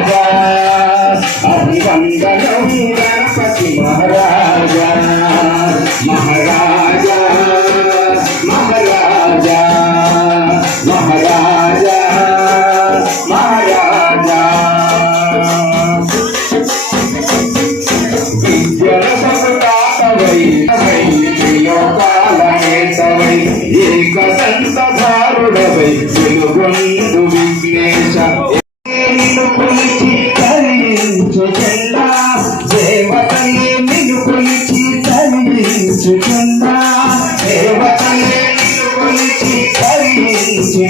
మహారాజా అభివందనం గణపతి మహారాజా మహారాజా. కరుణించుచున్నా దేవ తండ్రి గురించి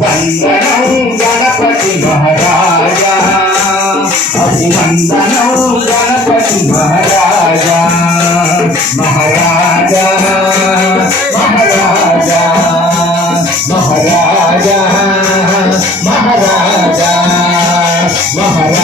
వందనం గణపతి మహారాజా అభివందన 那好吧。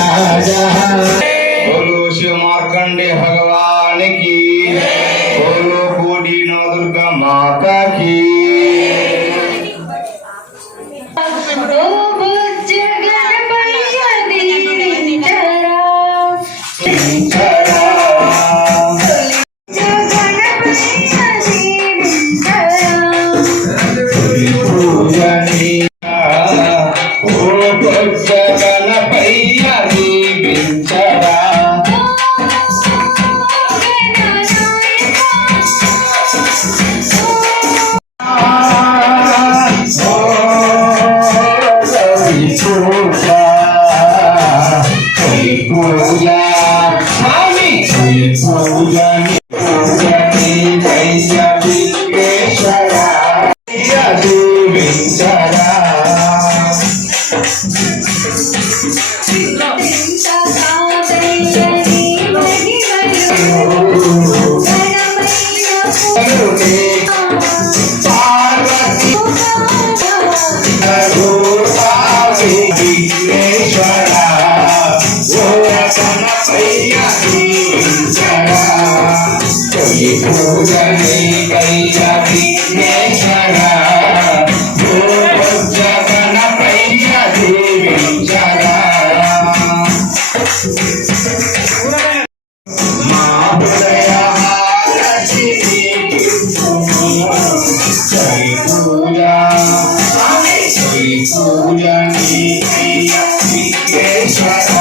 చేశారా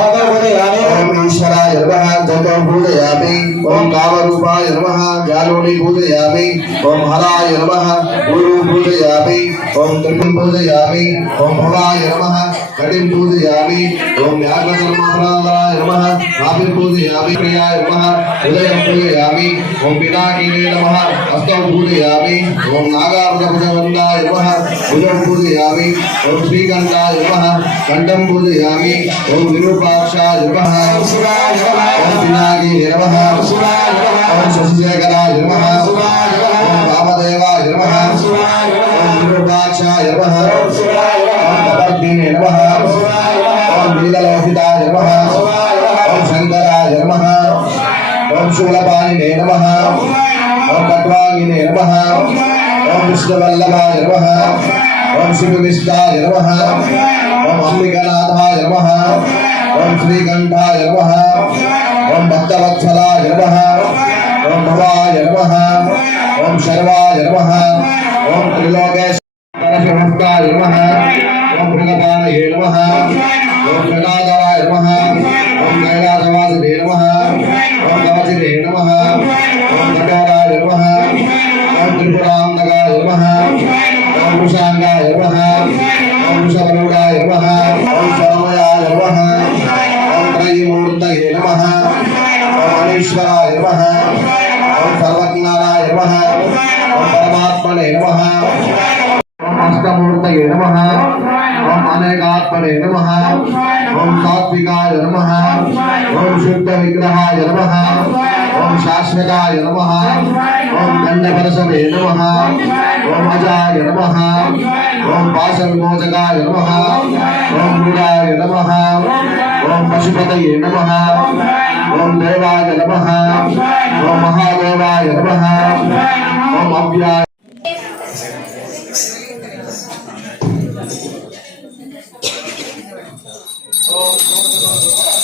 అందరూ నమః జపం పూజయామి ఓం కామరూపాయ నమః జాలోని పూజయామి ఓం హరాయ నమః గురు పూజయామి ఓం త్రిపుం పూజయామి ఓం భవాయ నమః కటిం పూజయామి ఓం యాగధర్మప్రాదాయ నమః నాభిం పూజయామి ప్రియాయ నమః హృదయం పూజయామి ఓం పినాకినే నమః హస్తం పూజయామి ఓం నాగార్ధభుజవందాయ నమః భుజం పూజయామి ఓం శ్రీకంఠాయ నమః కంఠం పూజయామి ఓం విరూపాక్షాయ నమః ఓం పినాకి నమః ఓం శశిశేఖరాయ నమః ఓం వామదేవాయ నమః ఓం విరూపాక్షాయ నమః ఓం కపర్దినే నమః ఓం నీలలోహితాయ నమః ఓం శంకరాయ నమః ఓం శూలపాణినే నమః ఓం కట్వాంగినే నమః ఓం విష్ణువల్లభాయ నమః ఓం శివవిష్టాయ నమః. ఓం అంబికనాథాయ నమః. ఓం శ్రీకంఠాయ నమః. ఓం భక్తవత్సలాయ నమః. ఓం భవాయ నమః. ఓం శర్వాయ నమః. ఓం త్రిలోకేశ్వర నమః. వినాయకాత్మనే నమ ఓం సాత్వికాయ నమ ఓం శుద్ధ విగ్రహాయ నమ ఓం శాశ్వతాయ నమ ఓం దండపరసమే నమ ఓం అజాయ నమ ఓం పాశవిమోచకాయ నమ ఓం గుడాయ నమ ఓం పశుపతయే నమ ఓం దేవాయ నమ ఓం మహాదేవాయ నమ ఓం అవ్యాయ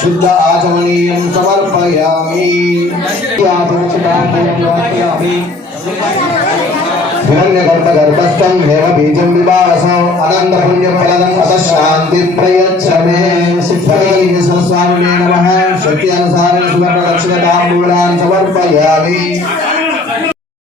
शुद्ध आचमनीयं समर्पयामि। हिरण्यगर्भगर्भस्थं हेमबीजं विवासम् अनन्दपुण्यफलदम् अतशान्तिप्रयच्छमे सिद्धैः समर्पयामि।